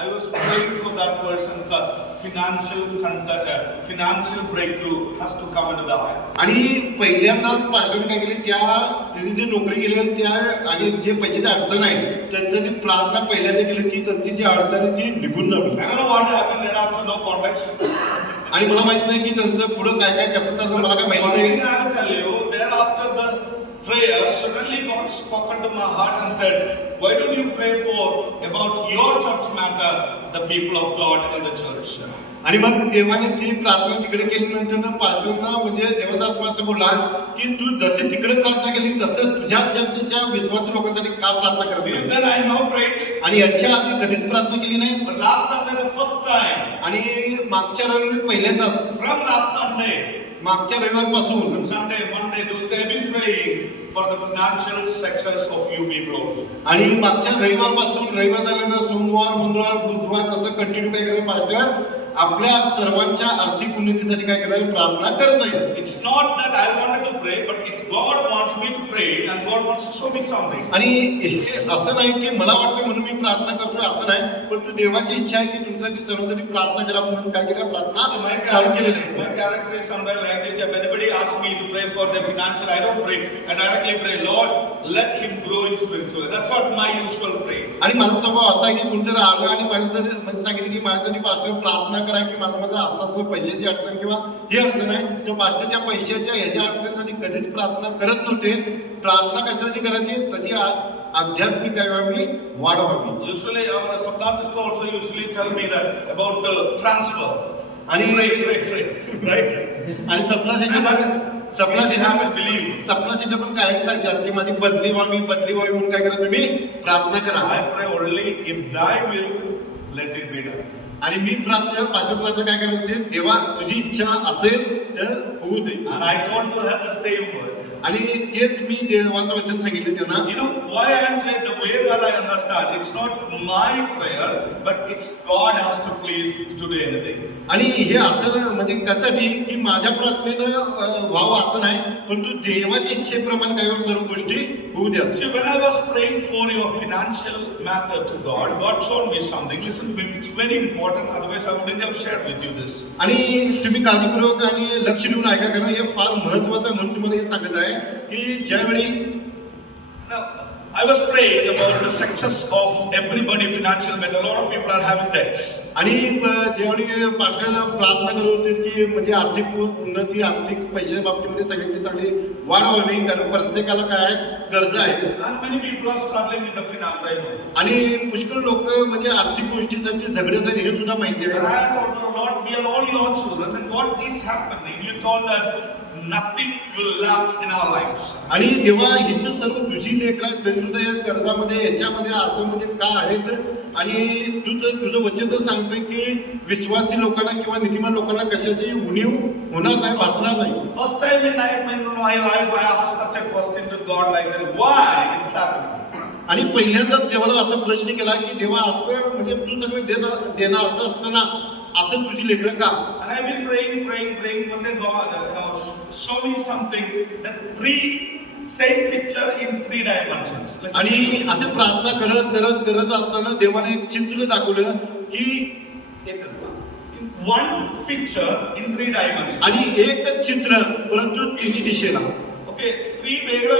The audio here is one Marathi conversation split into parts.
I was praying for that person's financial breakthrough has to come into the life. आणि पहिल्यांदाच पास्टरने काय केली, त्याची जी नोकरी गेली त्या आणि जे पैशाची अडचण आहे त्यांच्यासाठी प्रार्थना पहिल्यांदा केली की त्यांची जी अडचण आहे ती निघून जावी. I don't know what happened thereafter, no context. आणि मला माहित नाही की त्यांचं पुढं काय काय कसं चाललं, मला काय माहित नाही. I'll tell you, thereafter the prayer, suddenly God spoken to my heart and said, why don't you pray for about your church matter, the people of God in the church. आणि मग देवाने ती प्रार्थना तिकडे केल्यानंतर पास्टरना म्हणजे देवाचा आत्मा असं बोलला की तू जशी तिकडे प्रार्थना केली तसं तुझ्या चर्चेच्या विश्वासी लोकांसाठी का प्रार्थना करत नाही. Then I know prayed. आणि याच्या आधी कधीच प्रार्थना केली नाही. But last Sunday the first time. आणि मागच्या रविवारी पहिल्यांदाच, From last Sunday. मागच्या रविवारपासून Sunday, Monday, Tuesday, I've been praying for the financial success of you people also. आणि मागच्या रविवारपासून रविवार झाल्यानंतर सोमवार, मंगळवार, बुधवार तसं कंटिन्यू काय करायचं पास्टर आपल्या सर्वांच्या आर्थिक उन्नतीसाठी काय करायला प्रार्थना करता येईल. It's not that I wanted to pray, but God wants me to pray and God wants to show me something. आणि हे असं नाही की मला वाटतं म्हणून मी प्रार्थना करतोय असं नाही, पण देवाची इच्छा आहे की तुमच्यासाठी सर्वजणी प्रार्थना करा म्हणून काय केलं, प्रार्थना चालू केलेली आहे. My character is sometimes like this. If anybody asks me to pray for their financial, I don't pray. I directly pray, Lord, let him grow in spiritually. That's what my usual pray. आणि माझा स्वभाव असा आहे की कोणतरी आलं आणि माझ्यासाठी म्हणजे सांगितलं की माझ्यासाठी पास्टर प्रार्थना करा की माझं असं पैशाची अडचण किंवा ही अडचण आहे, तो पास्टर त्या पैशाच्या ह्याच्या अडचणीसाठी कधीच प्रार्थना करत नव्हते. प्रार्थना कशासाठी करायची, त्याची आध्यात्मिक काय व्हावी, वाढ व्हावी. Usually our Sabda sister also usually tell me that about transfer. आणि right. आणि सपना सिटी पण काय सांगतात की माझी बदली व्हावी म्हणून काय करा तुम्ही प्रार्थना करा. I pray only if thy will, let it be done. आणि मी प्रार्थना काय करायचे, देवा तुझी इच्छा असेल तर होऊ दे. And I told to have the same word. आणि तेच मी देवाचं वचन सांगितलं त्यांना. You know why I am saying the way that I understand, it's not my prayer, but it's God has to please to do anything. आणि हे असं म्हणजे त्यासाठी की माझ्या प्रार्थनेनं व्हावं असं नाही, पण तू देवाच्या इच्छेप्रमाणे काय सर्व गोष्टी होऊ द्या. See, when I was praying for your financial matter to God, God showed me something. Listen to me, it's very important. Otherwise, I wouldn't have shared with you this. आणि तुम्ही काळजीपूर्वक आणि लक्ष देऊन ऐका, कारण हे फार महत्वाचं म्हणून तुम्हाला हे सांगत आहे की ज्यावेळी Now, I was praying about the success of everybody financial matter. A lot of people are having debts. आणि ज्यावेळी पास्टरला प्रार्थना करत होते की म्हणजे आर्थिक उन्नती, आर्थिक पैशाच्या बाबतीमध्ये सगळ्यांची चांगली वाढ व्हावी, कारण प्रत्येकाला काय कर्ज आहे. And many people are struggling with the finance right now. आणि पुष्कळ लोक म्हणजे आर्थिक गोष्टीसाठी झगडत आहेत, हे सुद्धा माहिती And आहे. I told the Lord, we are all your children, and what is happening? You told that nothing will lack in our lives. आणि देवा ही तर सर्व तुझी लेकरं आहेत, तरी सुद्धा या कर्जामध्ये याच्यामध्ये असं म्हणजे का आहेत. आणि तुझं वचन तर सांगतोय की विश्वासी लोकांना किंवा नीतिमान लोकांना कशाची उणीव होणार नाही, भासणार नाही. First time in my life, I asked such a question to God like that. Why it's happening? आणि पहिल्यांदाच देवाला असा प्रश्न केला की देवा असं म्हणजे तू सगळं देणं असं असताना असं तुझी लेकरं का. And I've been praying. One day God show me something, that same picture in 3 dimensions. आणि असं प्रार्थना करत असताना देवाने एक चित्र दाखवलं की एकच one picture in 3 dimensions. आणि एकच चित्र परंतु तिन्ही दिशेला. Okay, 3 वेगळ्या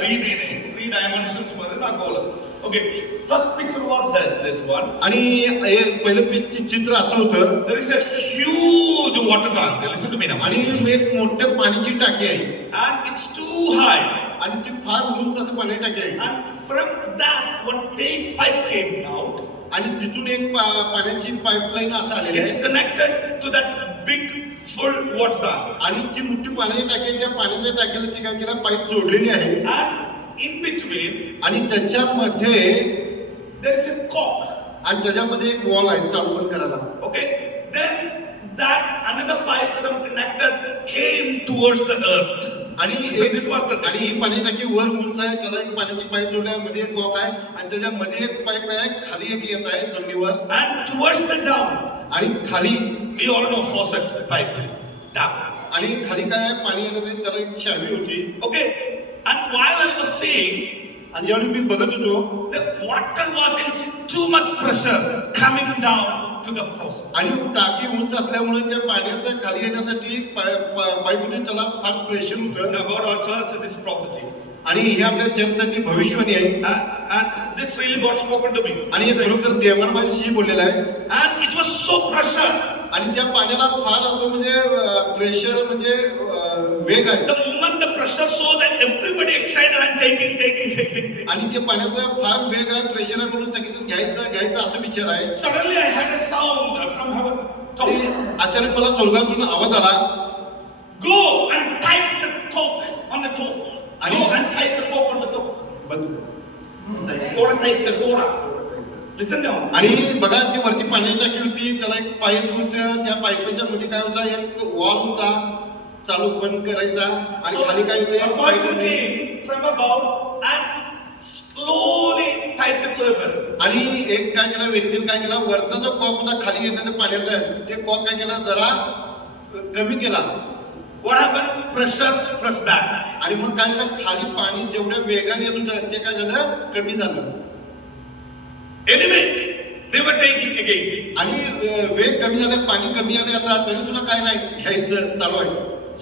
रीतीने 3 dimensions मध्ये दाखवलं. Okay, first picture was this one. आणि पहिलं चित्र असं होतं, There is a huge water tank. Listen to me now. आणि एक मोठ्या पाण्याची टाकी आहे And it's too high. आणि ती फार उंच असं पाण्याची टाकी आहे. And from that one big pipe came out. आणि तिथून एक पाण्याची पाईपलाईन असं आलेली It's आहे connected to that big full water tank. आणि ती मोठी पाण्याची टाकी आहे, त्या पाण्याच्या टाकीला ती काय केलं, पाईप जोडलेली आहे. And in between आणि त्याच्यामध्ये there is a cock. आणि त्याच्यामध्ये एक वॉल आहे चालू बंद करायला. Okay, then that another pipe from connected came towards the earth. आणि ही पाणी टाकी वर उंच आहे, त्याला एक पाण्याची पाईप जोडल्या, मध्ये एक कॉक आहे आणि त्याच्यामध्ये एक पाईप आहे, खाली एक येत आहे जमिनीवर. And towards the down, आणि खाली we all know faucet pipe, tap. आणि खाली काय आहे, पाणी येण्यासाठी त्याला एक चावी होती. Okay, and while I was seeing, आणि ज्यावेळी मी बघत होतो the water was in too much pressure coming down to the faucet. आणि टाकी उंच असल्यामुळे त्या पाण्याचा खाली येण्यासाठी पाईपने त्याला फार प्रेशर होतं. Now God our church this prophecy. आणि हे आपल्या चर्चसाठी भविष्यवाणी आहे. And this really God spoken to me. आणि हे खरोखर देवाने माझ्याशी बोललेलं आहे. And it was so pressure. आणि त्या पाण्याला फार असं म्हणजे प्रेशर म्हणजे वेग आहे. The moment the pressure so that everybody excited and taking. आणि त्या पाण्याचा फार वेग आहे, प्रेशर आहे म्हणून सगळेजण घ्यायचा असं विचार आहे. Suddenly I had a sound from heaven. आणि अचानक मला स्वर्गातून आवाज आला, Go and tight the cork on the top. Go and tight the cork on the top. थोडा tight कर, थोडा. Listen now. आणि बघा ती वरती पाण्याची टाकी होती, त्याला एक पाईप होतं, त्या पाईपच्या मध्ये काय होता, एक वॉल होता, चालू बंद करायचा. आणि खाली काय होतं, A person came from above and slowly tightened the belt. आणि एक काय केला व्यक्तीने काय केला, वरचा जो कॉक होता खाली येण्याचा पाण्याचा, ते कॉक काय केला जरा कमी केला. What happened? Pressure pressed back. आणि मग काय झालं, खाली पाणी जेवढ्या वेगाने येत होतं ते काय झालं, कमी झालं. Anyway, they were taking again. आणि वेग कमी झाला, पाणी कमी आले, आता तरी सुद्धा काय नाही, घ्यायचं चालू आहे.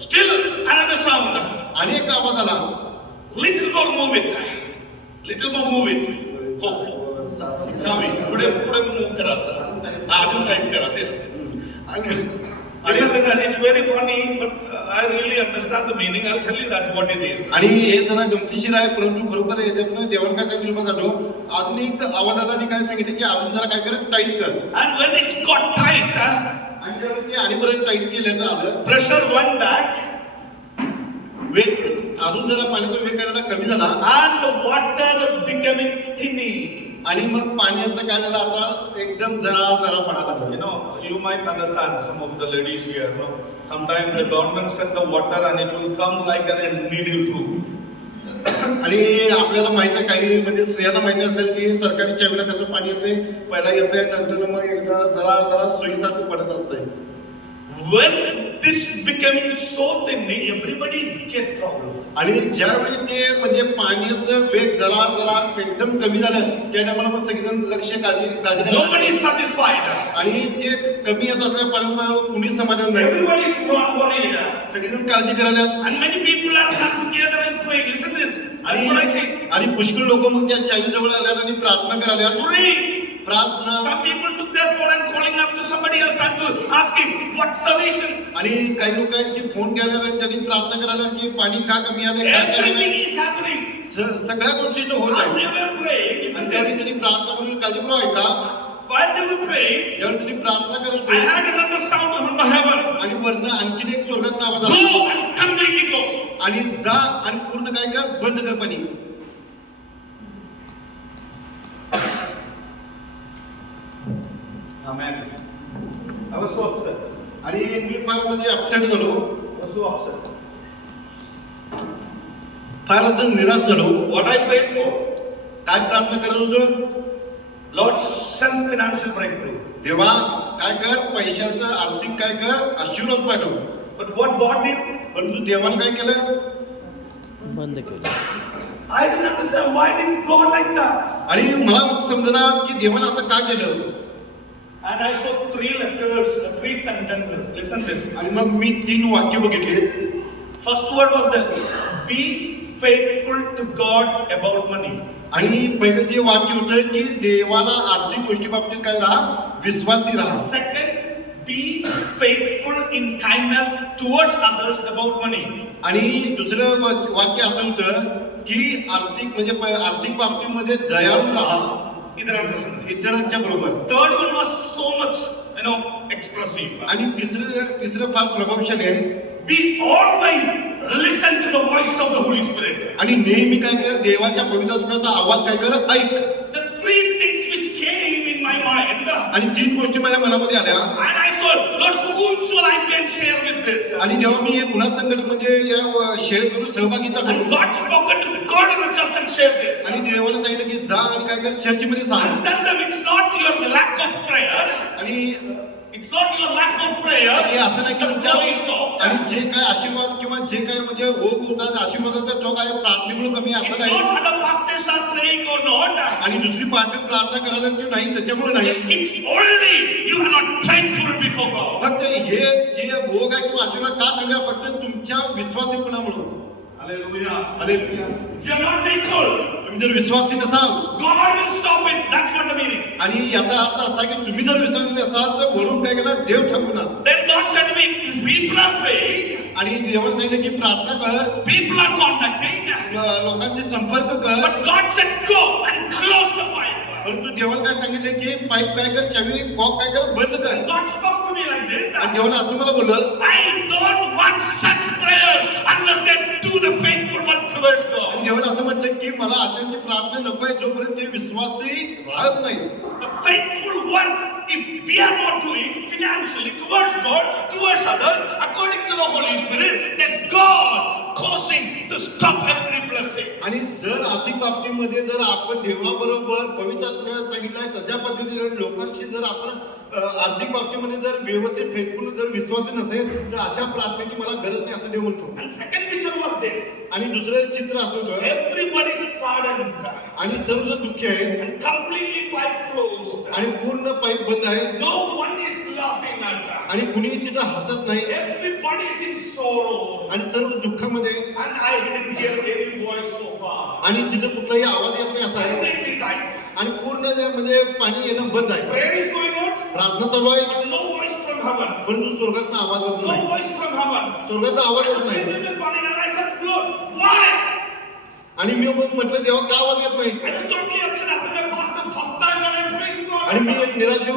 Still another sound. आणि एक आवाज आला, Little more move it. Little more move it. चावी पुढे move करा सर. अजून काही करा तेच. आणि It's very funny, but I really understand the meaning. I'll tell you that what it is. आणि हे जरा गमतीशीर आहे, परंतु खरोखर याच्यातनं देवाने काय सांगितलं मला जातो, अजून एक आवाज आला आणि काय सांगितलं की अजून जरा काय कर, टाईट कर. And when it's got tight, आणि ज्यावेळी ते आणि परत टाईट केल्यानं आलं, pressure went back, वेग अजून जरा पाण्याचा वेग काय झाला, कमी झाला. and the water becoming thinny. आणि मग पाण्याचं काय झालं, आता एकदम जरा पडायला लागलं. You know, you might understand some of the ladies here. No, sometimes the government send the water and it will come like a needle through. आणि आपल्याला माहिती आहे, काही म्हणजे स्त्रियांना माहिती असेल की सरकारी चावीला कसं पाणी येते, पहिला येतंय नंतर मग एकदा जरा सुईसारखं पडत असतंय. When this becoming so thinny, everybody get problem. आणि ज्यावेळी ते म्हणजे पाण्याचं वेग जरा एकदम कमी झालं, त्या टायमाला मग सगळेजण काळजी करायला. Nobody is satisfied. आणि ते कमी येत असल्या पाण्यामुळे कुणीच समाधान नाही. Everybody is worried. सगळेजण काळजी करायला. And many people are come together and pray. Listen this. That's what I say. आणि पुष्कळ लोक मग त्या चावी जवळ आल्या आणि प्रार्थना करायला. Pray. प्रार्थना. Some people took their phone and calling up to somebody else and to asking what's the reason. आणि काही लोक आहेत की फोन केला आणि त्यांनी प्रार्थना करायला की पाणी का कमी आले, काय Everything is happening. सगळ्या गोष्टी तो होत As आहे. they were praying, listen आणि this. त्यावेळी त्यांनी प्रार्थना करून काळजीपूर्वक ऐका. While they were praying, ज्यावेळी त्यांनी प्रार्थना करत I होते heard another sound from the heaven. आणि वरनं आणखीन एक स्वर्गात आवाज आला, Go and completely close. आणि जा आणि पूर्ण काय कर, बंद कर पाणी. Amen. I was so upset. आणि मी फार म्हणजे अपसेट झालो, I was so upset. फार असं निराश झालो. What I prayed for, काय प्रार्थना करत होतो, Lord, send financial breakthrough. देवा काय कर, पैशाचं आर्थिक काय कर, आशीर्वाद पाठव. But what God did, परंतु देवाने काय केलं, बंद केलं. I didn't understand why did God like that. आणि मला मग समजना की देवाने असं का केलं. And I saw three letters, three sentences. Listen this. आणि मग मी 3 वाक्य बघितले. First word was this: be faithful to God about money. आणि पहिलं जे वाक्य होतं की देवाला आर्थिक गोष्टी बाबतीत काय राहा, विश्वासी राहा. Second, be faithful in kindness towards others about money. आणि दुसरं वाक्य असं होतं की आर्थिक म्हणजे आर्थिक बाबतीमध्ये दयाळू राहा इतरांच्या बरोबर. Third one was so much, expressive. आणि तिसरं फार प्रभावशाली आहे. Be always listen to the voice of the Holy Spirit. आणि नेहमी काय कर, देवाच्या पवित्र आत्म्याचा आवाज काय कर, ऐक. The three things which came in my mind. आणि 3 गोष्टी माझ्या मनामध्ये आल्या. And I saw, Lord, whom shall I can share with this? आणि जेव्हा मी हे पुन्हा संकट म्हणजे या शेअर करून सहभागिता And करू, God spoken to God in the church and share this. आणि देवाला सांगितलं की जा आणि काय कर, चर्चमध्ये सांग. And tell them it's not your lack of prayer. आणि It's not your lack of prayer. prayer, हे असं नाही की the तुमच्या flow is stopped. आणि जे काय आशीर्वाद किंवा जे काय म्हणजे ओघ होतात आशीर्वादाचा तो काय प्रार्थनेमुळे कमी It's असं not नाही whether pastors are praying or not. आणि दुसरी पार्टी प्रार्थना करायला ते नाही त्याच्यामुळे नाही It's only you are not thankful before God. फक्त हे जे ओघ आहे किंवा आशीर्वाद का चांगला फक्त तुमच्या विश्वासीपणामुळे Hallelujah. Hallelujah. If you are not thankful, तुम्ही जर विश्वासी नसाल God will stop it. That's what the meaning. आणि याचा अर्थ असा की तुम्ही जर विश्वासी नसाल तर वरून काय करणार देव थांबवणार Then God said to me, people are praying, आणि देवाने सांगितलं की प्रार्थना कर people are contacting, लोकांशी संपर्क कर but God said go and close the pipe. परंतु देवाने काय सांगितलं की पाईप काय कर चावी कॉक काय कर बंद कर God spoke to me like this. आणि देवाने असं मला बोललं I don't want such prayer unless they do the faithful work towards आणि God. देवाने असं म्हटलं की मला अशांची प्रार्थना नको आहे जोपर्यंत ते विश्वासी राहत नाही The faithful work, if we are not doing financially towards God, towards others, according to the Holy Spirit, then God causing to stop every blessing. आणि जर आर्थिक बाबतीमध्ये जर आपण देवाबरोबर पवित्र आत्म्याने सांगितलं आहे त्याच्या पद्धतीने लोकांशी जर आपण आर्थिक बाबतीमध्ये जर व्यवस्थित फेकून जर विश्वास नसेल तर अशा प्रार्थनेची मला गरज नाही असं देव म्हणतो And second picture was this. आणि दुसरं चित्र असं होतं Everybody is saddened आणि सर्व दुःखी आहेत and completely pipe closed. आणि पूर्ण पाईप बंद आहे No one is laughing at that. आणि कुणी तिथं हसत नाही Everybody is in sorrow. आणि सर्व दुःखामध्ये And I didn't hear any voice so far. आणि तिथं कुठलाही आवाज येत नाही असा आहे Completely died. आणि पूर्ण जे म्हणजे पाणी येणं बंद आहे Prayer is going on, प्रार्थना चालू आहे but no voice from heaven. परंतु स्वर्गात आवाजच No नाही voice from heaven. स्वर्गात I आवाजच was नाही sitting in and I said, Lord, why? आणि मी मग म्हटलं देवा का आवाज येत नाही I was totally upset. I said, Pastor, first time when I prayed to God. आणि मी एक निराश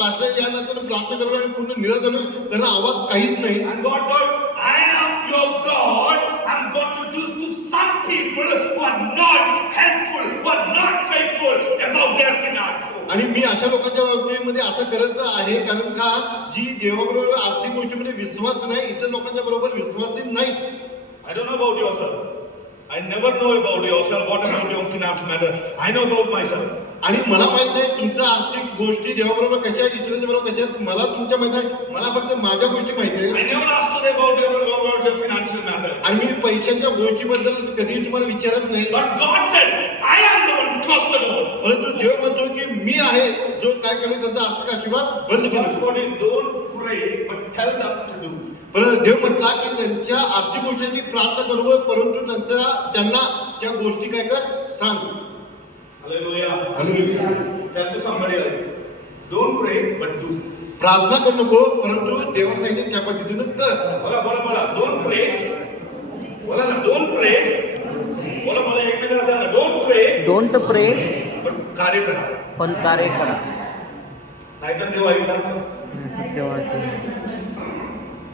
पास्टर या नात्याने प्रार्थना करतो आणि पूर्ण निराश झालो कारण आवाज काहीच नाही And God told, I am your God. I'm going to do to some people who are not helpful, who are not faithful about their finance. आणि मी अशा लोकांच्या बाबतीमध्ये असं करत आहे कारण का जी देवाबरोबर आर्थिक गोष्टीमध्ये विश्वास नाही इतर लोकांच्या बरोबर विश्वासी नाही I don't know about yourself. I never know about yourself. What about your finance matter? I know about myself. आणि मला माहित नाही तुमच्या आर्थिक गोष्टी देवाबरोबर कशा आहेत इतरांच्या बरोबर कशा आहेत मला तुमच्या माहित नाही मला फक्त माझ्या गोष्टी माहिती I आहेत never asked today about your financial matter. आणि मी पैशाच्या गोष्टीबद्दल कधी तुम्हाला विचारत नाही But God said, I am the one who closed the door. परंतु देव म्हणतो की मी आहे जो काय केलं त्यांचा आर्थिक आशीर्वाद बंद God's केला body don't pray, but tell them to do. परंतु देव म्हटला की त्यांच्या आर्थिक गोष्टींची प्रार्थना करू परंतु त्यांना त्या गोष्टी काय कर सांग Hallelujah. Hallelujah. Tell to somebody else. Don't pray, but do. प्रार्थना करू नको परंतु देवाने सांगितलं त्या पद्धतीनं कर बोला. Don't pray. बोला ना, don't pray. बोला एकमेकांना सांगा, don't pray, डोंट प्रे पण कार्य करा. पण कार्य करा नाहीतर देव ऐकणार नाही. नाहीतर तेव्हा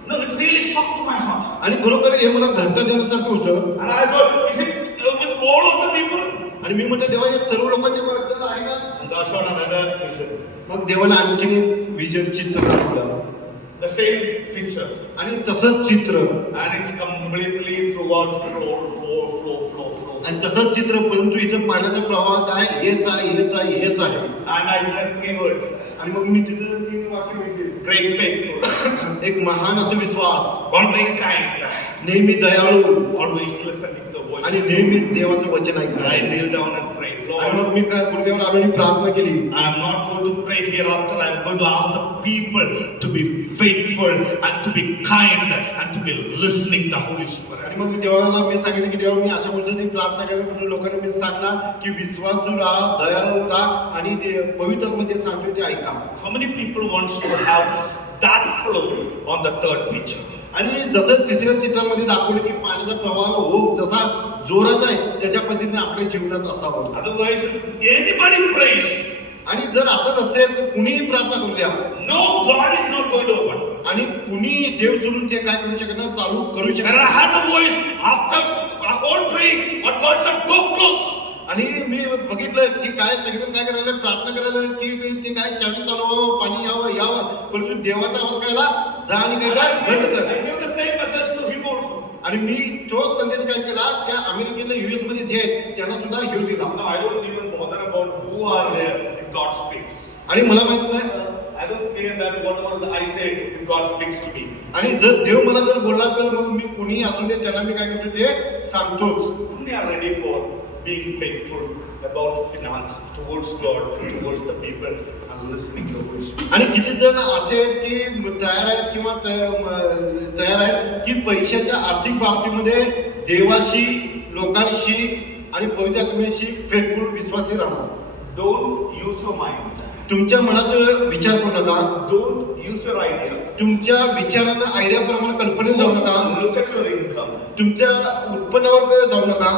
No, it really shocked my heart. आणि खरोखर हे मला धक्का देण्यासारखं होतं And I thought, is it with all of the people? आणि मी म्हटलं देवा या सर्व लोकांच्या बद्दल आहे का And God showed another vision. मग देवाने आणखीन एक विजन चित्र दाखवलं The same picture. आणि तसंच चित्र And it's completely throughout flow. आणि तसंच चित्र परंतु इथं पाण्याचा प्रवाह काय येत आहे And I said 3 words. आणि मग मी तिथं 3 वाक्य म्हटली Great faithful. एक महान असं विश्वास Always kind. नेहमी दयाळू Always listening to the voice. आणि नेहमीच देवाचं वचन ऐकणं I kneel down and pray. आणि Lord, मग मी काय गुडघ्यावर आलो आणि प्रार्थना केली I am not going to pray hereafter. I am going to ask the people to be faithful and to be kind and to be listening to the Holy Spirit. आणि मग देवाला मी सांगितलं की देवा मी अशा गोष्टींनी प्रार्थना करेन म्हणून लोकांना मी सांगणार की विश्वासू राहा दयाळू राहा आणि पवित्र मध्ये सांगतो ते ऐका How many people wants to have that flow on the third picture? आणि जसं तिसऱ्या चित्रामध्ये दाखवलं की पाण्याचा प्रवाह हो जसा जोरात आहे त्याच्या पद्धतीने आपल्या जीवनात असावं Otherwise, anybody prays. आणि जर असं नसेल तर कुणीही प्रार्थना करू द्या No, God is not going to open. आणि कुणी देव सोडून ते काय करू शकत नाही चालू करू And शकत I had the voice after all praying. What God said, go close. आणि मी बघितलं की काय सगळं काय करायला प्रार्थना करायला की ते काय चावी चालवावं पाणी यावं परंतु देवाचा आवाज कायला जा आणि काय काय बंद कर I gave the same message to him also. आणि मी तोच संदेश काय केला त्या अमेरिकेतल्या US मध्ये जे आहेत त्यांना सुद्धा घेऊन दिला No, I don't even bother about who are there if God speaks. आणि मला माहित नाही I don't care that whatever I say, God speaks to me. आणि जर देव मला जर बोलला तर मग मी कुणीही असू दे त्यांना मी काय करतो ते सांगतोच. How many are ready for being faithful about finance towards God and towards the people and listening to the Holy Spirit? आणि किती जण असे आहेत की तयार आहेत किंवा तयार आहेत की पैशाच्या आर्थिक बाबतीमध्ये देवाशी, लोकांशी आणि पवित्र आत्म्याशी फेथफुल विश्वासी राहणार. Don't use your mind. तुमच्या मनाचा विचार करू नका. Don't use your ideas. तुमच्या विचारांना आयडियाप्रमाणे कल्पनेत जाऊ नका. Look at your income. तुमच्या उत्पन्नावर जाऊ नका.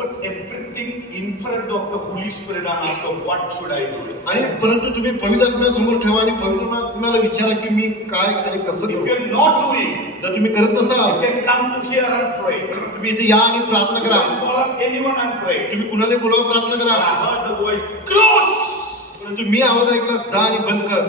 Put everything in front of the Holy Spirit and ask him, what should I do? आणि परंतु तुम्ही पवित्र आत्म्यासमोर ठेवा आणि पवित्र आत्म्याला विचारा की मी काय आणि कसं If करू. you're not doing, जर तुम्ही करत नसाल you can come to here and pray. तुम्ही इथे या आणि प्रार्थना You करा. can call up anyone and pray. तुम्ही कुणाला बोलावं प्रार्थना And करा. I heard the voice, close! परंतु मी आवाज ऐकला जा आणि बंद कर.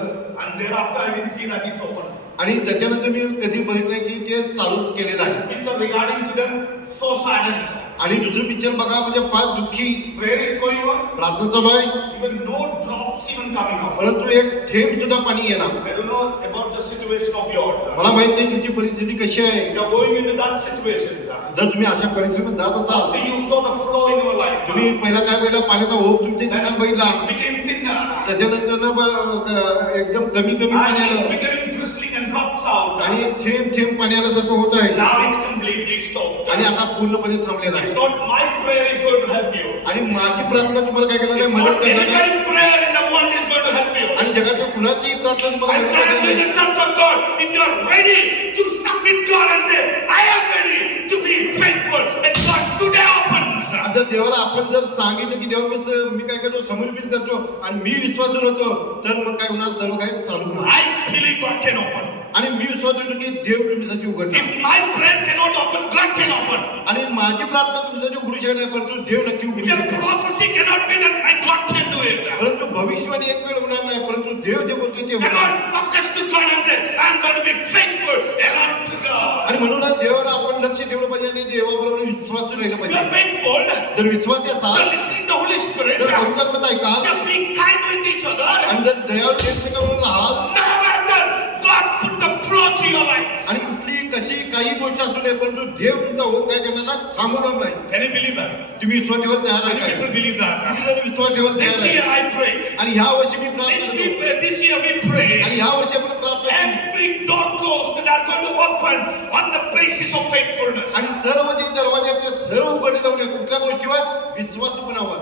And thereafter I didn't see that it's open. आणि त्याच्यानंतर मी कधी बघितलं की ते चालू केलेलं आहे. This picture regarding to them, so saddened. आणि दुसरं पिक्चर बघा म्हणजे फार दुःखी. Prayer is going on, प्रार्थना चालू आहे even no drops even coming out. परंतु एक थेंब सुद्धा पाणी येणार. I don't know about the situation of yours. मला माहित नाही तुमची परिस्थिती कशी आहे. If you're going into that situation, जर तुम्ही अशा परिस्थितीत जात असाल first you saw the flow in your life. तुम्ही पहिला काय पहिला पाण्याचा ओघ तुमच्या जीवनात बघितला. It became thinner. त्याच्यानंतर एकदम कमी कमी पाणी And it's आलं becoming bristling and drops out. आणि थेंब थेंब पाणी आल्यासारखं होत आहे. Now it's completely stopped. आणि आता पूर्णपणे थांबलेला It's आहे. not my prayer is going to help you. आणि माझी प्रार्थना तुम्हाला काय करणार It's आहे मदत not करणार आहे. anybody's prayer in the world is going to help you. आणि जगाच्या कुणाचीही प्रार्थना तुम्हाला I'm मदत saying करणार to नाही. the church of God, if you are ready to submit God and say, I am ready to be faithful, and God today opens. जर देवाला आपण जर सांगितलं की देवा मी काय करतो समर्पित करतो आणि मी विश्वास होतो तर मग काय होणार सर्व काही चालू होणार. I believe God can open. आणि मी विश्वास होतो की देव तुमच्यासाठी उघडणार. If my prayer cannot open, God can open. आणि माझी प्रार्थना तुमच्यासाठी उघडू शकत नाही परंतु देव नक्की If उघडू your शकतो. prophecy cannot be done, my God can do it. परंतु भविष्यवाणी एक वेळ होणार नाही परंतु देव जे बोलतो ते होणार. Cannot focus to God and say, I'm going to be faithful along to God. आणि म्हणूनच देवाला आपण लक्ष ठेवलं पाहिजे आणि देवाबरोबर विश्वास राहिला If you are पाहिजे. faithful, जर विश्वास you असाल are listening to the Holy Spirit, तर you पवित्र आत्म्यात ऐका are being kind with each other, आणि जर दयाळू एकमेकांवर राहाल no matter God put the flow to your life. आणि कुठली कशी काही गोष्ट असू नये परंतु देव तुमचा हो काय करणार ना थांबवणार नाही. Can you believe that? तुम्ही विश्वास ठेवत तयार आहे Many काय? people believe that. किती जण विश्वास ठेवत This तयार year आहे? I pray. आणि ह्या वर्षी मी प्रार्थना करतो This year we pray. आणि ह्या वर्षी आपण प्रार्थना करू. Every door closed that are going to open on the basis of faithfulness. आणि सर्व जे दरवाजे आहेत ते सर्व उघडले जाऊ नये कुठल्या गोष्टीवर विश्वासपणावर.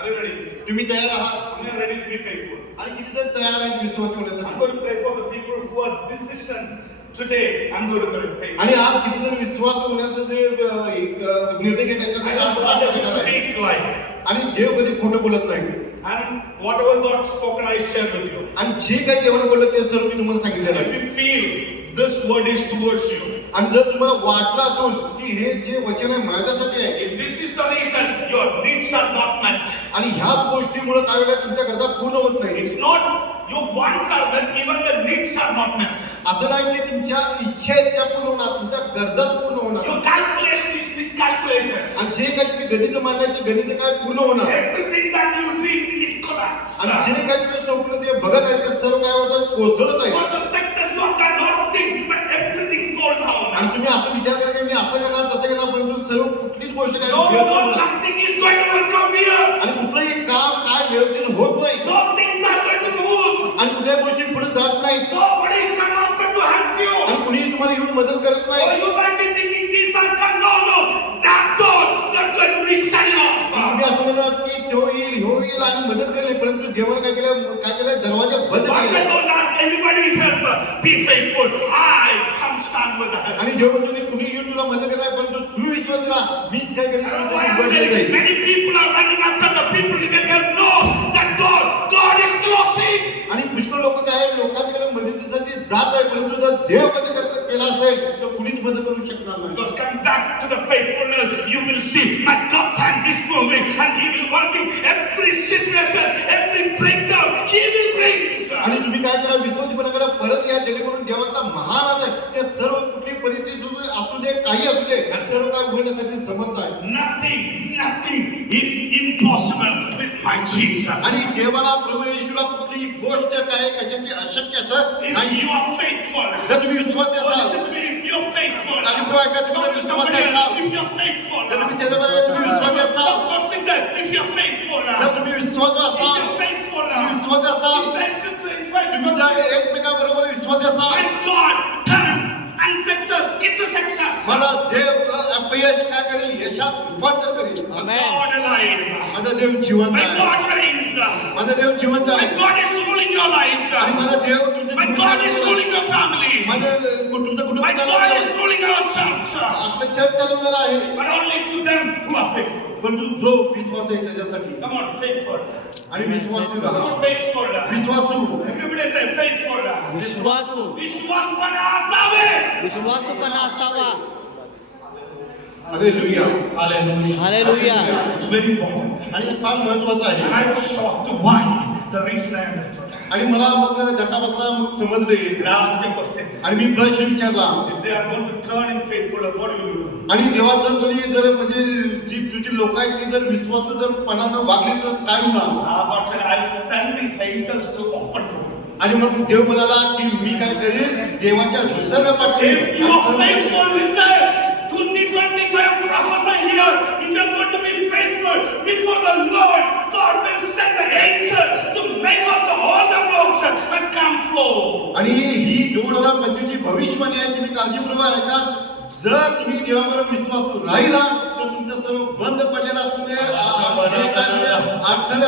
Are you ready? तुम्ही तयार आहात We are ready to be faithful. आणि किती जण तयार आहेत विश्वास I'm होण्यासाठी. going to pray for the people who are decision today. I'm going to be faithful. आणि आज किती जण विश्वास होण्याचं जे निर्णय I घेण्याचं know God आज doesn't करणार आहे. speak lie. आणि देव कधी खोटं बोलत नाही. And whatever God spoken, I share with you. आणि जे काही देवाने बोललं ते सर्व मी तुम्हाला सांगितलेलं And if आहे. you feel this word is towards you, आणि जर तुम्हाला वाटलं असेल की हे जे वचन आहे माझ्यासाठी आहे if this is the reason your needs are not met, आणि ह्याच गोष्टीमुळे काय वेळेला तुमच्या गरजा पूर्ण होत नाही. it's not your wants are met, even the needs are not met. असं नाही की तुमच्या इच्छा आहेत त्या पूर्ण होणार तुमच्या गरजा पूर्ण होणार Your calculation is miscalculated. आणि जे काही तुम्ही गणित मांडण्याचे गणित काय पूर्ण होणार Everything that you dreamed is collapsed. आणि जे काही तुम्ही स्वप्न जे बघत आहे ते सर्व काय होतं कोसळत आहे. For the success you have done a lot of things, but everything fall down. आणि तुम्ही असं विचार करा की मी असं करणार तसं करणार परंतु सर्व कुठलीच गोष्ट काय No, व्यवस्थित no, होणार. nothing is going to work out here. आणि कुठलंही काम काय व्यवस्थित होत नाही No things are going to move. आणि कुठल्या गोष्टी पुढे जात नाही Nobody is come after to help you. आणि कुणीही तुम्हाला येऊन मदत करत Or नाही. you might be thinking these are come. No, no, that door, they're going to be shut off. तुम्ही असं म्हणणार की तो येईल हो येईल आणि मदत करेल परंतु देवाने काय केलं दरवाजा बंद God said, केले. don't ask anybody's help. Be faithful. I come stand with the help. आणि देव म्हणतो की कुणी येऊन तुला मदत करणार परंतु तू विश्वास राहा मीच काय करेन That's तुला why I'm उघडलं saying जाईल. many people are running after the people who can help. No, that door, God is closing. आणि पुष्कळ लोक काय लोकांकडे मदतीसाठी जात आहे परंतु जर देव मदत केला असेल तर कुणीच मदत करू शकणार नाही. Because come back to the faithfulness, you will see my God's hand is moving and He will working every situation, every breakdown, He will bring. आणि तुम्ही काय करा विश्वासीपणाकडे परत या जेणेकरून देवाचा महान हात आहे ते सर्व कुठली परिस्थिती असू दे काही असू दे सर्व काय उघडण्यासाठी समर्थ आहे. Nothing is impossible with my Jesus. आणि देवाला प्रभू येशूला कुठली कोणतीही गोष्ट काय कशाची अशक्य असं If नाही. you are faithful, जर तुम्ही विश्वासी oh, असाल, listen to me, if you're faithful, आणि तो ऐका तुम्ही talk जर to विश्वासी somebody असाल, else, if you're faithful, जर तुम्ही शेजारी तुम्ही विश्वासी असाल, don't sit there, if you're faithful, जर तुम्ही विश्वासी if असाल, you're faithful, तुम्ही विश्वासी असाल, तुम्ही जर एकमेकांबरोबर विश्वासी असाल, my God turns unsuccess into success. मला देव अपयश काय करेल, यशात रूपांतर करेल. Amen. God alive. माझा देव जिवंत My आहे, God reigns. माझा देव जिवंत My आहे, God is ruling your lives. आणि माझा देव तुमच्या My God is ruling your family. तुमचं कुटुंब My God is ruling our church. आपलं चर्च चालवणार आहे, But only to them who are faithful. परंतु जो विश्वास आहे त्याच्यासाठी. Come on, faithful. आणि विश्वासू Come राहा, on, faithful. विश्वासू. Everybody say faithful. विश्वासू विश्वासपणा असावे. विश्वासूपणा असावा. Hallelujah. Hallelujah. It's very important. आणि हे फार महत्वाचं And आहे. I was shocked to why the reason I understood that. आणि मला मग धक्का बसला, मग समजले, And I asked me a question. आणि मी प्रश्न विचारला, If they are going to turn in faithful, what will you do? आणि देवा जर म्हणजे जी तुझी लोक आहेत ती जर विश्वास जर पणानं वागली तर काय होणार. God said, I'll send these angels to open for you. आणि मग देव म्हणाला की मी काय करेन, देवाच्या दूतांना If पाठवेन. you are faithful, listen. 2025 prophesy here. If you are going to be faithful before the Lord, God will send the angels to make up all the blocks and come flow. आणि ही 2025 ची भविष्यवाणी आहे, तुम्ही काळजीपूर्वक ऐका. जर तुम्ही देवाबरोबर विश्वास राहिला तर तुमचं सर्व बंद पडलेलं असू दे, जे काय अडथळे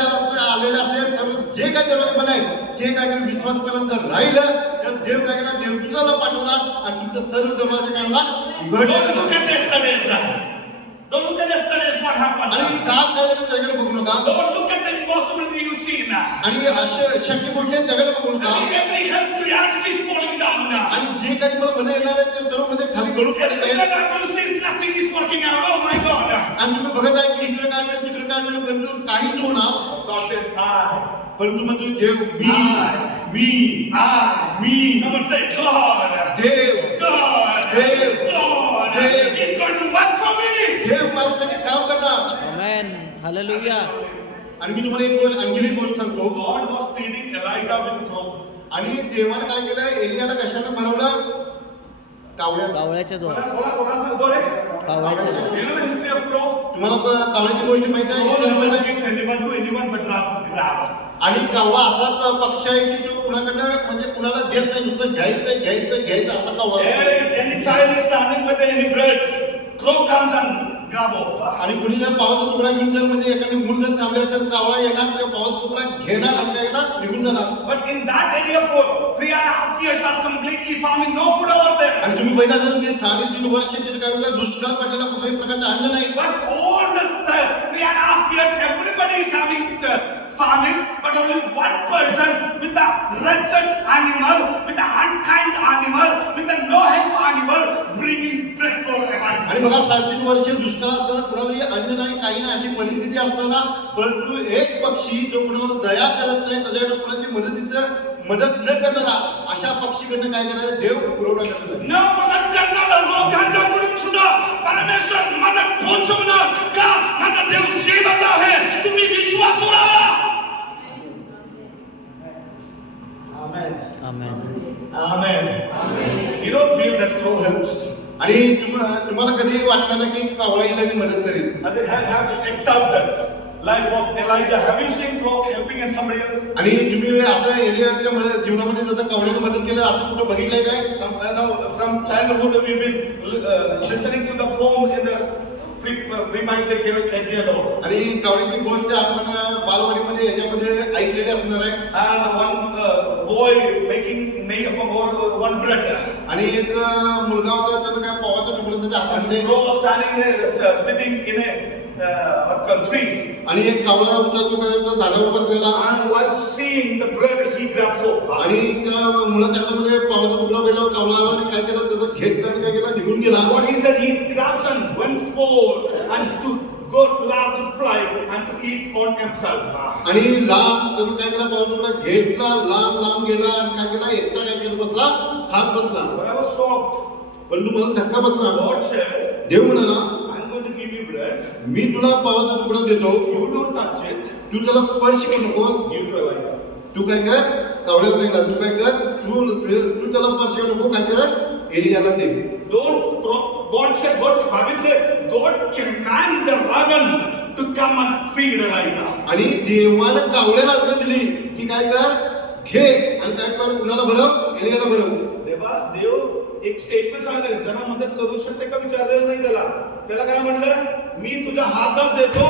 आलेले असेल, सर्व जे काय दरवाजे बनाय, जे काय विश्वासपर्यंत जर राहिलं तर देव काय करणार, देवदूताला पाठवणार आणि तुमचं सर्व दरवाजे काय होणार, उघडले Don't look जाणार. at yesterday's. Don't look at yesterday's what happened. आणि काल काय झालं त्याकडे बघू नका, Don't look at the impossibility you see now. आणि शक्य गोष्टी आहेत त्याकडे बघू नका. Every health reality is falling down now. आणि जे काही मला मध्ये येणार आहे ते सर्व मध्ये खाली गळून पडले Everything आहेत. that you see, nothing is working out. Oh my God. आणि तुम्ही बघत आहे की इकडे काय मिळेल, तिकडे काय मिळेल, परंतु काहीच होणार. God said, I. परंतु म्हणजे देव मी Come and say, God. Dev God. Dev. God. Dev. He's going to work for me. देव माझ्यासाठी काम करणार. आमेन. हालेलुया. आणि मी तुम्हाला एक गोष्ट, आणखी एक गोष्ट सांगतो. God was feeding Elijah with crow. आणि देवाने काय केलं, एलियाला कशाने भरवलं, कावळ्याच्या द्वारा. बोला सांगतो रे. कावळ्याच्या द्वारा. You know the history of crow? तुम्हाला कावळ्याची गोष्ट माहिती No आहे, never इतिहासामध्ये? gives anyone to anyone but rather grab. आणि कावळा असा पक्ष आहे की तो कुणाकडनं म्हणजे कुणाला देत नाही, नुसतं घ्यायचं असा कावळा असतो. Any child is standing with any bread, crow comes and grab off. आणि कुणी जर पावाचा तुकडा घेऊन जर म्हणजे एखादी मूल जर थांबले असेल, कावळा येणार, त्या पावाचा तुकडा घेणार आणि काय येणार, निघून जाणार. But in that area for 3.5 years are completely farming, no food over there. आणि तुम्ही पहिला जर ते 3.5 वर्ष तिथे काय होतं, दुष्काळ पडलेला, कुठल्याही प्रकारचं अन्न नाही. But all the 3.5 years, everybody is having farming, but only one person with a wretched animal, with an unkind animal, with a no help animal, bringing bread for Elijah. आणि बघा 3.5 वर्ष दुष्काळ असताना कुणालाही अन्न नाही, काही नाही, अशी परिस्थिती असताना परंतु एक पक्षी जो कुणावर दया करत नाही, त्याच्याकडे कुणाची मदत न करणारा अशा पक्षीकडनं काय करायचं, देव पुरवठा करतो. न मदत करणारा लोकांच्याकडून सुद्धा परमेश्वर मदत पोहोचवणार का? माझा देव जिवंत आहे, तुम्ही विश्वास राहा. Amen. Amen. Amen. You don't feel that crow helps. आणि तुम्हाला कधी वाटलं ना की कावळा येईल आणि मदत करेल. As I have example life of Elijah. Have you seen crow helping in somebody else? आणि तुम्ही असं एलियाच्या जीवनामध्ये जसं कावळ्याने मदत केलं असं कुठं बघितलंय काय? From childhood we've been listening to the poem in the pre-minded KG and all. आणि कावळ्याची गोष्ट आपण बालवाडीमध्ये याच्यामध्ये ऐकलेली असणार आहे. And one boy making one bread. आणि एक मुलगा होता, त्यानं काय पावाचा तुकडा त्याच्या हातामध्ये, And crow was standing there, sitting in a tree. आणि एक कावळा होता तो काय झाडावर बसलेला, And while seeing the bread, he grabs hold. आणि त्या मुलाच्या हातामध्ये पावाचा तुकडा पहिला कावळा आला आणि काय केलं, त्याचं घेतलं आणि काय केलं, निघून गेला. What he said, he grabs and went forward and to go large to fly and to eat on himself. आणि लांब त्यानं काय केला, पावाचा तुकडा घेतला, लांब गेला आणि काय केला, एकटा काय केलं, बसला, खात बसला. But I was shocked. परंतु मला धक्का बसला. God said, देव म्हणाला, I'm going to give you bread. मी तुला पावाचा तुकडा देतो, You don't touch it. तू त्याला स्पर्श करू नकोस. Give to Elijah. तू काय कर, कावळ्याला सांगितलं तू काय कर, तू त्याला स्पर्श नको, काय कर एलियाला दे. God said, Bible said, God command the raven to come and feed Elijah. आणि देवानं कावळ्याला आज्ञा दिली की काय कर, घे आणि काय कर, कुणाला भरव, एलियाला भरव. देव एक स्टेटमेंट सांगितलं, जरा मदत करू शकते का विचारलेलं नाही त्याला काय म्हणलं, मी तुझ्या हातात देतो,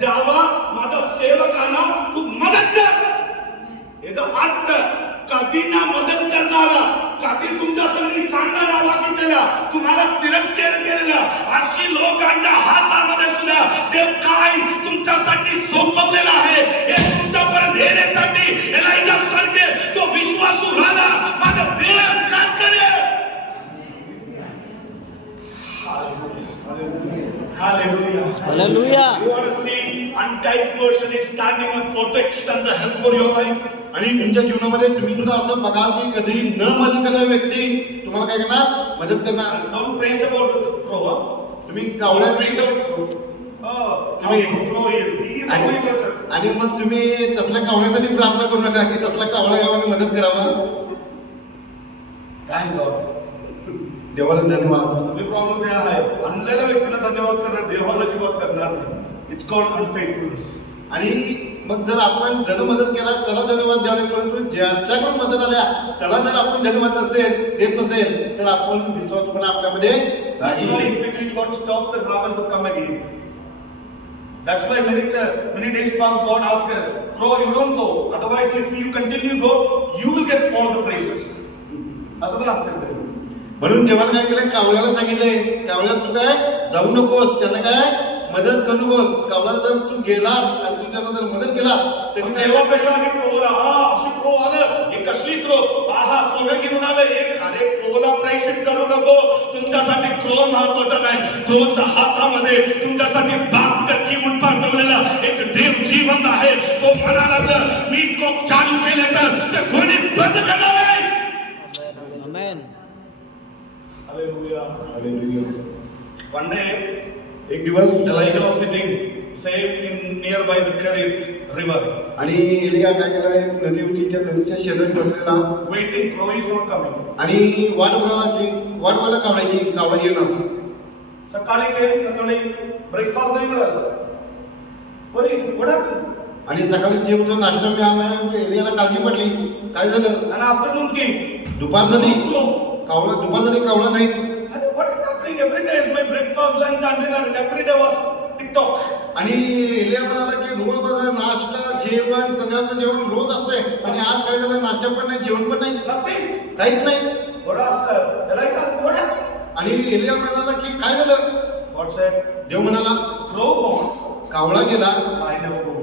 जावा माझ्या सेवकांना तू मदत कर. याचा अर्थ कधी ना मदत करणारा, कधी तुमच्यासाठी चांगला वागलेला, तुम्हाला तिरस्कार केलेला, अशी लोकांच्या हातामध्ये सुद्धा देव काय तुमच्यासाठी सोपवलेला आहे हे तुमच्यापर्यंत येण्यासाठी एलिया सारखे जो विश्वासू राजा माझा देव काय करेल. Hallelujah. Hallelujah. You want to see untyped person is standing up for to extend the help for your life. आणि तुमच्या जीवनामध्ये तुम्ही सुद्धा असं बघाल की कधी न मदत करणारी व्यक्ती तुम्हाला काय करणार, मदत करणार. Don't praise about the crow. तुम्ही कावळ्या Praise about how crow is. He is always such a. आणि मग तुम्ही तसल्या कावळ्यासाठी प्रार्थना करू नका की तसला कावळा यावा आणि मदत करावा. Thank God. देवाला धन्यवाद. आपली प्रॉब्लेम काय आहे, आणलेल्या व्यक्तीला धन्यवाद करणार, देवाला जीवात करणार नाही. It's called unfaithfulness. आणि मग जर आपण जर मदत केला त्याला धन्यवाद द्यावे, परंतु ज्याच्याकडून मदत आल्या त्याला जर आपण धन्यवाद देत नसेल तर आपण विश्वासपणा आपल्यामध्ये That's why in between God stopped the raven to come again. That's why many days past God asked her, crow, you don't go. Otherwise, if you continue go, you will get all the praises. असं पण असतं. म्हणून देवाने काय केलं, कावळ्याला सांगितलंय, कावळ्या तू काय जाऊ नकोस, त्यांना काय मदत करू नकोस. कावळा जर तू गेलास आणि तू त्यांना जर मदत केला तर देवापेक्षा आधी क्रोला, अशी क्रो आलं, हे कसली क्रो, सोनं घेऊन आलं एक, अरे क्रोला प्रायश्चित करू नको. तुमच्यासाठी क्रो महत्वाचा नाही, क्रोच्या हातामध्ये तुमच्यासाठी भाकर घेऊन पाठवलेला एक देव जिवंत आहे. तो म्हणाला तर मी कोक चालू केले तर कोणी बंद करणार नाही. Amen. Hallelujah. One day, एक दिवस Elijah was sitting, say in nearby the Kerit river, आणि एलिया काय केलं, नदीच्या शेजारी बसलेला, waiting. Crow is not coming. आणि वाट बघायला कावळ्याची, कावळा येणार. सकाळी ब्रेकफास्ट नाही मिळाला. आणि सकाळी जेवण नाश्ता मिळाला, एलियाला काळजी पडली, काय झालं. आणि आफ्टरनून की दुपार झाली, कावळा नाहीच. What is happening? Every day is my breakfast, lunch and dinner. Every day was TikTok. आणि एलिया म्हणाला की रोज माझा नाश्ता, जेवण, सगळ्यांचं जेवण रोज असतंय आणि आज काय झालं, नाश्ता पण नाही, जेवण पण नाही, Nothing. काहीच नाही. What asked? Elijah asked, what happened? आणि एलिया म्हणाला की काय झालं. God said, देव म्हणाला, crow gone. कावळा गेला I never go.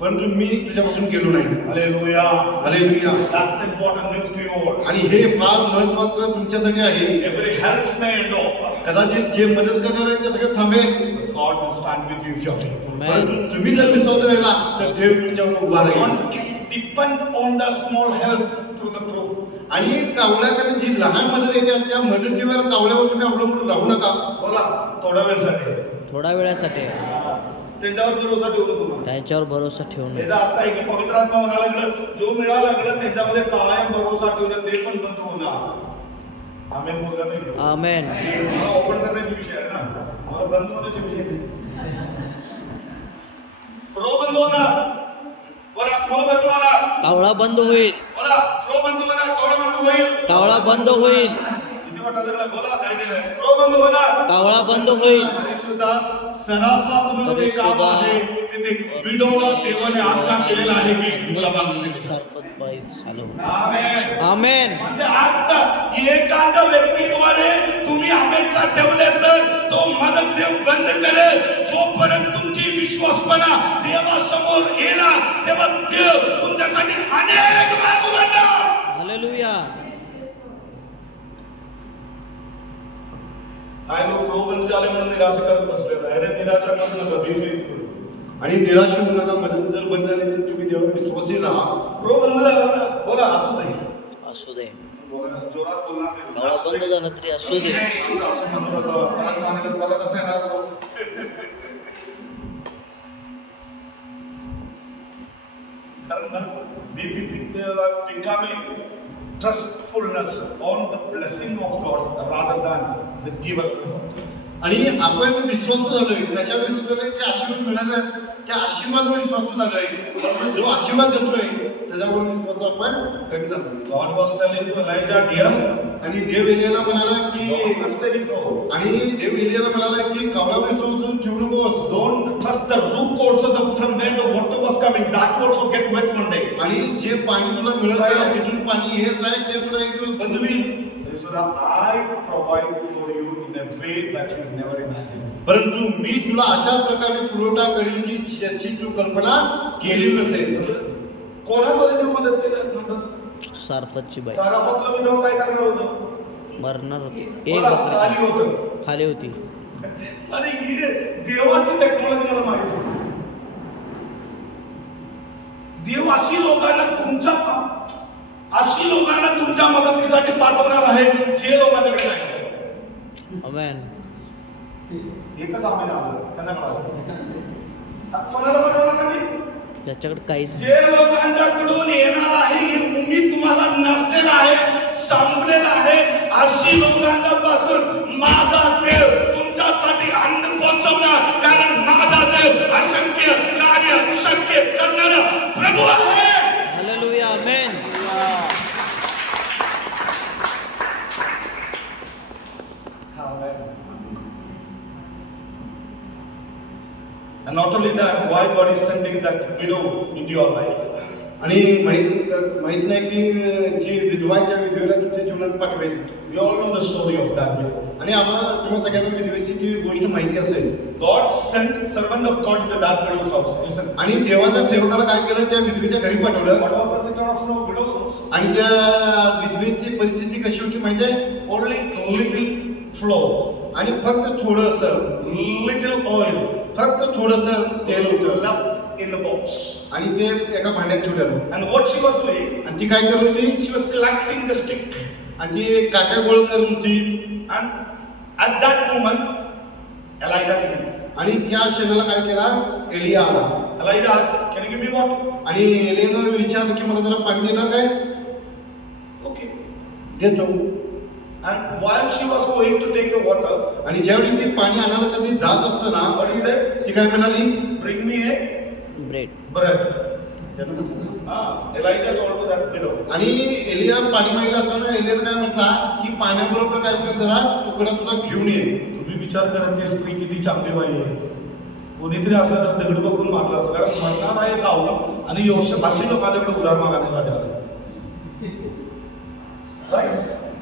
परंतु मी तुझ्यापासून गेलो नाही. Hallelujah. Hallelujah. That's important news to you all. आणि हे फार महत्वाचं तुमच्यासाठी आहे. Every help may end off. कदाचित जे मदत करणार आहे ते सगळं थांबेल, God will stand with you if you are faithful. परंतु तुम्ही जर विश्वास राहिला तर देव तुमच्यावर उभा राहील. Don't depend on the small help through the crow. आणि कावळ्याकडे जी लहान मदत येते त्या मदतीवर कावळ्यावर तुम्ही अवलंबून राहू नका. बोला थोड्या वेळसाठी थोड्या वेळासाठी त्यांच्यावर भरोसा ठेवू नको. त्यांच्यावर भरोसा ठेवून याचा अर्थ आहे की पवित्र आत्मा म्हणायला लागलं, जो मिळायला लागलं त्यांच्यामध्ये कायम भरोसा ठेवणं, ते पण बंद होणार. आमेन बोलला नाही. आमेन. मला ओपन करण्याचा विषय आहे ना, मला बंद होण्याचा विषय नाही. क्रो बंद होणार. बोला क्रो बंद होणार. कावळा बंद होईल. बोला क्रो बंद होणार. कावळा बंद होईल. कावळा बंद होईल. किती वाटत लागला. बोला नाही क्रो बंद होणार. कावळा बंद होईल. सुद्धा सराफात म्हणून एक गाव आहे, तिथे विडोला देवाने आज्ञा केलेला आहे की तुला आमेन. म्हणजे अर्थ एखाद्या व्यक्तीद्वारे तुम्ही अपेक्षा ठेवले तर तो मदत देव बंद करेल. जोपर्यंत तुमची विश्वासपणा देवासमोर येणार तेव्हा देव तुमच्यासाठी अनेक मार्ग उघडणार. हालेलुया. काय लोक रो बंद झाले म्हणून निराशा करत बसलेला आहे. निराशा करू नका, बी फेथफुल. आणि निराश होऊ नका. मदत जर बंद झाली तर तुम्ही देवावर विश्वासी राहा. रो बंद झाला ना, बोला असू दे. असू दे. जोरात बोलणार नाही. कावळा बंद झाला तरी असू दे. असं म्हणत होता. मला सांगितलं मला कसं येणार. कारण becoming trustfulness on the blessing of God rather than the giver of God. आणि आपण विश्वासू झालोय कशा विश्वास झालोय जे आशीर्वाद मिळालं त्या आशीर्वादावर विश्वासू झालोय जो आशीर्वाद देतोय त्याच्यावर विश्वास आपण कमी झालो. God was telling to Elijah, dear, आणि देव एलियाला म्हणाला की don't trust any crowd. आणि देव एलियाला म्हणाला की कावळा विश्वास ठेवू नकोस. Don't trust the rook also from where the water was coming. That will also get wet one day. आणि जे पाणी तुला मिळत आहे तिथून पाणी येत आहे ते तुला एक दिवस बंद होईल. So that I provide for you in a way that you never imagined. परंतु मी तुला अशा प्रकारे पुरवठा करीन की ज्याची तू कल्पना केली नसेल. कोणाद्वारे देव मदत केलं नंतर? सारफतची बाई साराफतला विधवा काय करणार होतं? मरणार होती. एक बोला, बकरी खाली होतं. खाली होती. आणि ही देवाची टेक्नॉलॉजी मला माहिती आहे. देव अशी लोकांना तुमच्या मदतीसाठी पाठवणार आहे जे लोकांकडे नाही. आमेन. एकच आम्ही आलो त्यांना कळालं. कोणाला पाठवणार नाही? त्याच्याकडे काहीच नाही. जे लोकांच्याकडून येणार आहे ही उमेद तुम्हाला नसलेला आहे, संपलेला आहे. अशी लोकांच्या पासून माझा देव तुमच्यासाठी अन्न पोहोचवणार, कारण माझा देव असंख्य कार्य शक्य करणारा प्रभू आहे. Hallelujah. Amen. And not only that, why God is sending that widow into your life. आणि माहित नाही की जी विधवा आहे त्या विधवेला तुमच्या जीवनात पाठवेल. We all know the story of that widow. आणि आम्हाला तुम्हा सगळ्यांना विधवेची जी गोष्ट माहिती असेल. God sent servant of God into that widow's house. Listen. आणि देवाच्या सेवकाला काय केलं त्या विधवेच्या घरी पाठवलं. What was the situation of widow's house? आणि त्या विधवेची परिस्थिती कशी होती माहिती आहे? Only little flour, आणि फक्त थोडंसं little oil फक्त थोडंसं तेल होतं left in the box. आणि ते एका भांड्यात ठेवलेलं. And what she was doing, आणि ती काय करत होती? she was collecting the stick. आणि ती काट्या गोळ करत होती. And at that moment, Elijah came. आणि त्या क्षणाला काय केला? एलिया आला. Elijah asked, "Can you give me water?" आणि एलियानं विचारलं की मला जरा पाणी देणार काय? Okay. देतो. And while she was going to take the water, आणि ज्यावेळी ती पाणी आणण्यासाठी जात असताना what he said? ती काय म्हणाली? "Bring me a bread. bread." Elijah told to that widow. आणि एलिया पाणी मागितलं असताना एलियानं काय म्हटला की पाण्याबरोबर काय कर जरा तुकडा सुद्धा घेऊन ये. तुम्ही विचार करा ती स्त्री किती चांगली बाई आहे. कोणीतरी असलं तर दगड बघून मारला असतं, कारण मरणार आहे गाव आणि अशी लोक माझ्याकडे उधार मागायला आले.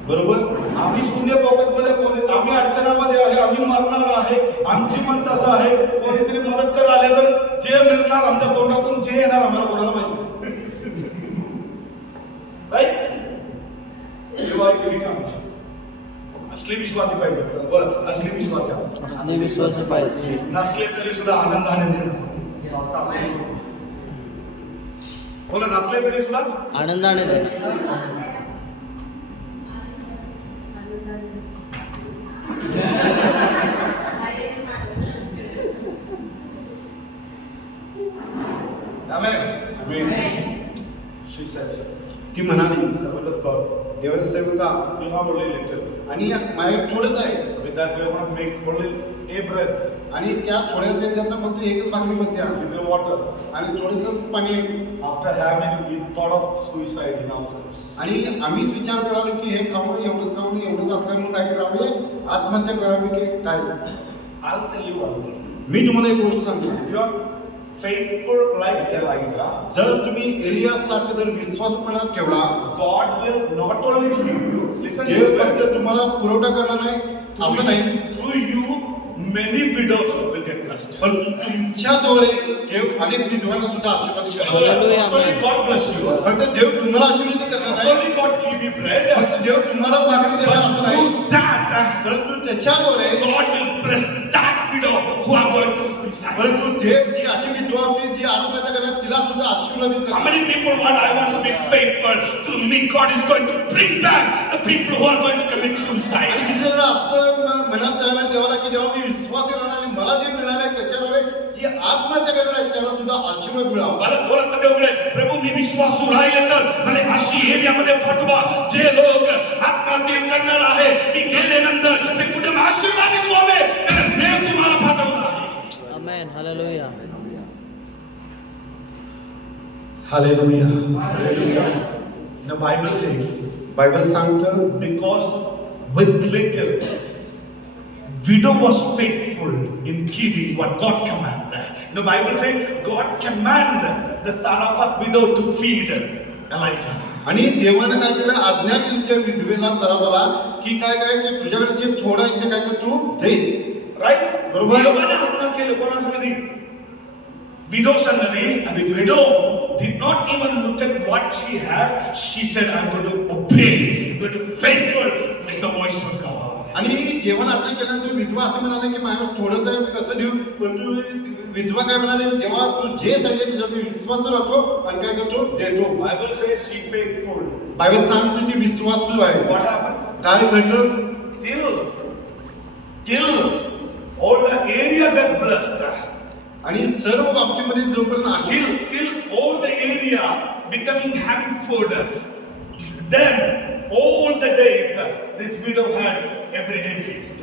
बरोबर. आम्ही शून्य पॉकेटमध्ये कोणी, आम्ही अडचणामध्ये आहे, आम्ही मरणार आहे, आमची मन तसं आहे. कोणीतरी मदत कर आले तर जे मिळणार आमच्या तोंडातून जे येणार आम्हाला कोणाला माहिती. राईट. शिवाय किती चांगला असली विश्वासी पाहिजे. बरं, असली विश्वासी असतात. असले विश्वास पाहिजे. नसले तरी सुद्धा आनंदाने देणार. बोला, नसले तरी सुद्धा आनंदाने दे. Amen. She said, ती म्हणाली servant of God, देवाचा सेवका you have only little. आणि माझ्या थोडंच आहे. With that we are going to make only a bread, आणि त्या थोड्याच याच्यातनं फक्त एकच भाकरी बनते little water. आणि थोडंसंच पाणी. After having, we thought of suicide in ourselves. आणि आम्हीच विचार करालो की हे खाऊन एवढंच असल्यामुळे काय करावे? आत्महत्या करावी की काय? I'll tell you one thing. मी तुम्हाला एक गोष्ट सांगतो. If you are faithful like Elijah, जर तुम्ही एलियास सारखं जर विश्वासपणा ठेवला, God will not only feed you, listen to Dev this, फक्त तुम्हाला पुरवठा करणार नाही असं नाही, through you many widows will get blessed. पण तुमच्याद्वारे देव अनेक विधवांना सुद्धा आशीर्वाद देणार. Hallelujah. Not only God bless you, फक्त देव तुम्हाला आशीर्वाद करणार not नाही, only God give you bread, फक्त देव तुम्हाला भाकरी देणार असं नाही, through that परंतु त्याच्याद्वारे God will bless that widow who are going to suicide. परंतु देव जी अशी विधवा होती जी आत्महत्या करणार तिला सुद्धा आशीर्वादित How करणार. many people want, I want to be faithful. Through me, God is going to bring back the people who are going to commit आणि suicide. किती जण असं मनात तयार आहे देवाला की जेव्हा मी विश्वास करणार आणि मला जे मिळालंय त्याच्याद्वारे जी आत्महत्या करणार आहे त्याला सुद्धा आशीर्वाद मिळावा. मला बोलत मध्ये उघडे प्रभू मी विश्वासू राहिले तर मला अशी एरियामध्ये पाठवा जे लोक आत्महत्या करणार आहे मी गेल्यानंतर ते कुटुंब आशीर्वादित व्हावे कारण देव तुम्हाला पाठवला आहे. Amen. Hallelujah. Hallelujah. The Bible says, Bible सांगतं because with little, widow was faithful in giving what God commanded. The Bible says, God commanded the son of a widow to feed Elijah. आणि देवानं काय केलं आज्ञा केली त्या विधवेला सराफाला की काय काय ते तुझ्याकडे जे थोडं आहे ते काय कर तू दे. Right? बरोबर. देवाने आज्ञा केली कोणासंगती? Widow संगती. And the widow did not even look at what she had. She said, I'm going to obey. I'm going to be faithful with the voice of God. आणि देवानं आज्ञा केल्यानंतर विधवा असं म्हणाले की माझ्याकडे थोडंच आहे मी कसं देऊ परंतु विधवा काय म्हणाले देवा तू जे सांगितलं त्याच्यावर मी विश्वास राहतो आणि काय करतो देतो. Bible says she faithful. Bible सांगते ती विश्वासू आहे. What happened? काय घडलं Till all the area got blessed. आणि सर्व बाबतीमध्ये जोपर्यंत आशीर्वाद Till all the area becoming having food. Then all the days this widow had everyday feast.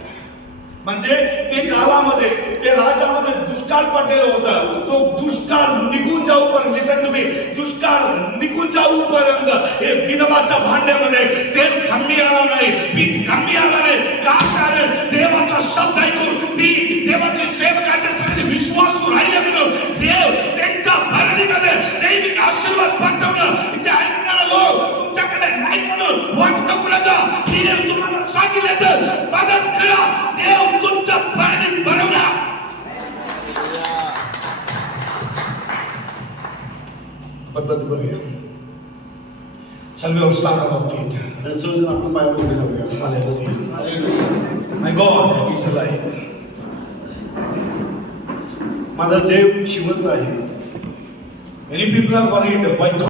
म्हणजे ते काळामध्ये ते राज्यामध्ये दुष्काळ पडलेलं होतं तो दुष्काळ निघून जाऊपर्यंत लिसन तुम्ही दुष्काळ निघून जाऊपर्यंत हे विधवाच्या भांड्यामध्ये तेल कमी आला नाही पीठ कमी आला नाही का कारण देवाचा शब्द ऐकून ती देवाची सेवकाच्या सगळे विश्वासू राहिले म्हणून देव त्यांच्या भरणीमध्ये दैविक आशीर्वाद पाठवलं इथे ऐकणारे लोक तुमच्याकडे नाही म्हणून वाट नको नका तिने तुम्हाला सांगितलं तर मदत करा देव तुमच्या भरणीत भरवणार. पद्धत करूया. Shall we all stand on our feet? Rasul आपण पायावर उभे राहूया. Hallelujah. My God is alive. माझा देव जिवंत आहे. Many people are worried why God